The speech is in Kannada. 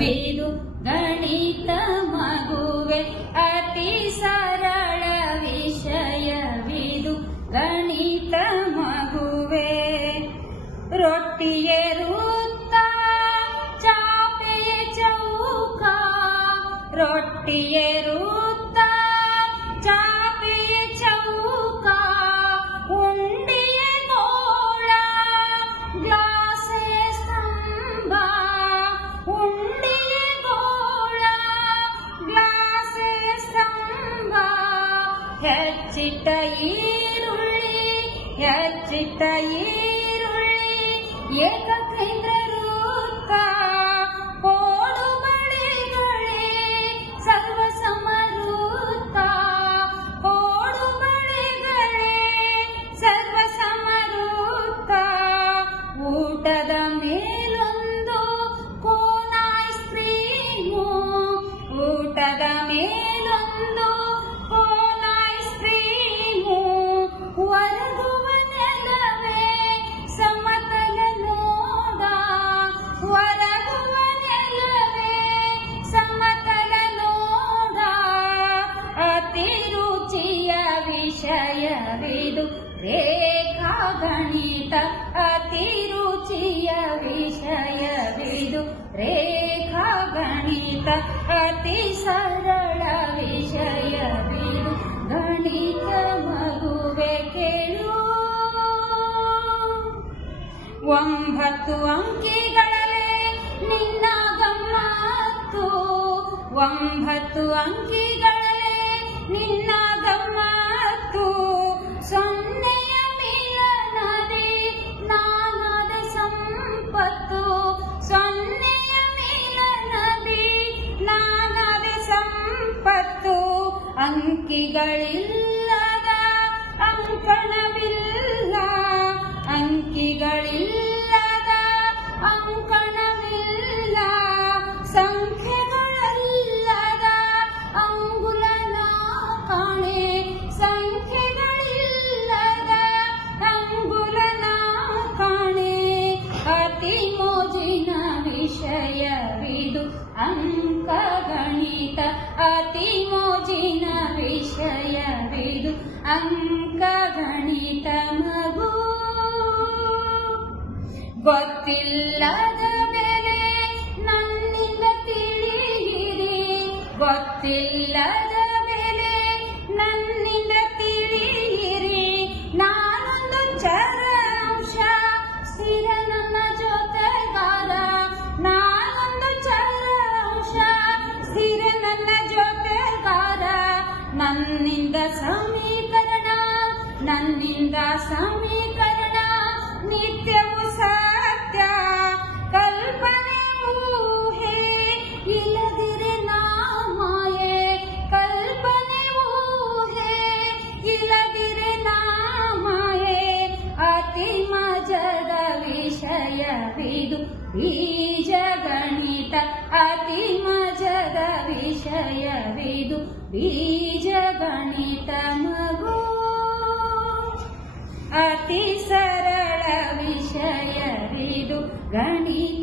ವಿದು ಗಣಿತ ಮಗುವೆ ಅತಿ ಸರಳ ವಿಷಯವಿದು ಗಣಿತ ಮಗುವೆ. ರೊಟ್ಟಿಯೇ ವೃತ್ತ ಚಾಪೆಯೇ ಚೌಕ, ರೊಟ್ಟಿಯೇ ವೃತ್ತ ಚಾಪೆಯೇ ಚೌಕ, ಉಂಡಿಯೇ ಗೋಳ ಗ್ಲಾಸೆ ಸ್ತಂಭ, ಉಂಡಿಯೇ ಗೋಳ ಗ್ಲಾಸೆ ಸ್ತಂಭ. ಹೆಚ್ಚಿಟ್ಟ ಈರುಳ್ಳಿ ಹೆಚ್ಚಿಟ್ಟ ಈರುಳ್ಳಿ ಏಕಕೇಂದ್ರ ವೃತ್ತ, ಕೋಡು ಬಳೆಗಳೇ ಸರ್ವ ಸಮವೃತ್ತ, ಕೋಡು ಬಳೆಗಳೇ ಸರ್ವ ಸಮವೃತ್ತ. ಊಟದ ಮೇಲೊಂದು ಕೋನ ಐಸ್ ಕ್ರೀಮು, ಊಟದ ಮೇಲೊಂದು ಕೋನ ಐಸ್ ಕ್ರೀಮು. ಹೊರಗುವ ನೆಲವೇ ಸಮತಲ ನೋಡ, ಹೊರಗುವ ನೆಲವೇ ಸಮತಲ ನೋಡ. ಅತಿ ರುಚಿಯ ವಿಷಯವಿದು ರೇಖಾ ಗಣಿತ, ಅತಿ ರುಚಿಯ ವಿಷಯವಿದು ರೇಖಾ ಗಣಿತ. ಅತಿ ಸರಳ ವಿಷಯವಿದು ಗಣಿತ ಮಗುವೆ ಕೇಳು. 9 ಅಂಕಿಗಳೇ ನಿನ್ನ ಗಮ್ಮತ್ತು, 9 ಅಂಕಿಗಳೇ ನಿನ್ನ ಗಮ್ಮತ್ತು. ಸೊನ್ನೆಯ ಮಿಲನದಿ ನಾನದ ಸಂಪತ್ತು, ಸೊನ್ನೆಯ ಮಿಲನದಿ ನಾನದ ಸಂಪತ್ತು. ಅಂಕಿಗಳಿಲ್ಲದ ಅಂಕಣವಿಲ್ಲ, ಅಂಕಿಗಳಿಲ್ಲದ ಅಂಕಣವಿಲ್ಲ. ಸಂಖ್ಯೆಗಳಲ್ಲದ ಅಂಗುಲನ ಕಾಣೆ, ಸಂಖ್ಯೆಗಳಿಲ್ಲದ ಅಂಗುಲನ ಕಾಣೆ. ಅತಿ ಮೋಜಿನ ವಿಷಯವಿದು ಅಂಕ ಗಣಿತ, ಅತಿ ಮೋಜಿನ ವಿಷಯವಿದು ಅಂಕ ಗಣಿತ ಮಗು. ಗೊತ್ತಿಲ್ಲದ ಬೆಲೆ ನನ್ನಿಂದ ತಿಳಿಯಿರಿ, ಗೊತ್ತಿಲ್ಲದ ಬೆಲೆ ನನ್ನಿಂದ ತಿಳಿಯಿರಿ. ನಾನೊಂದು ಚರಾಂಶ ಸ್ಥಿರ ನನ್ನ ಜೊತೆಗಾರ, ನಾನೊಂದು ಚರಾಂಶ ಸ್ಥಿರ ನನ್ನ ಜೊತೆಗಾರ. ನನ್ನಿಂದ ಸಮೀಕರಣ, ನನ್ನಿಂದ ಸಮೀಕರಣ ನಿತ್ಯವೂ ಸತ್ಯ. ಕಲ್ಪನೆ ಊಹೆ ಇಲ್ಲದಿರೆ ನಾ ಮಾಯೆ, ಕಲ್ಪನೆ ಊಹೆ ಇಲ್ಲದಿರೆ ನಾ ಮಾಯೆ. ಅತಿ ಮಜದ ವಿಷಯವಿದು ಬೀಜ ಗಣಿತ, ಅತಿ ಮಜದ ವಿಷಯವಿದು ಬೀಜ ಗಣಿತ ಮಗು. ಅತಿ ಸರಳ ವಿಷಯವಿದು ಗಣಿತ